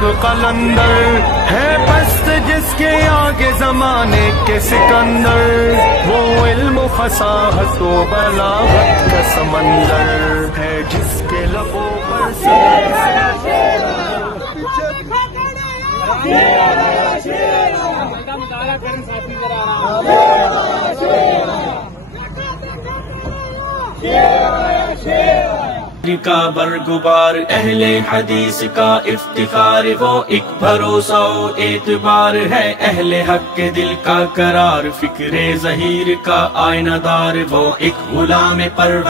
ایک قلندر ہے پست جس کے آگے زمانے کے سکندر، وہ علم و فصاحت و بلاغت کا سمندر ہے جس کے لبوں پر کا برگبار اہل حدیث کا افتخار، وہ ایک بھروسہ و اعتبار ہے اہل حق کے دل کا قرار، فکر ظہیر کا آئینہ دار، وہ ایک غلام پرور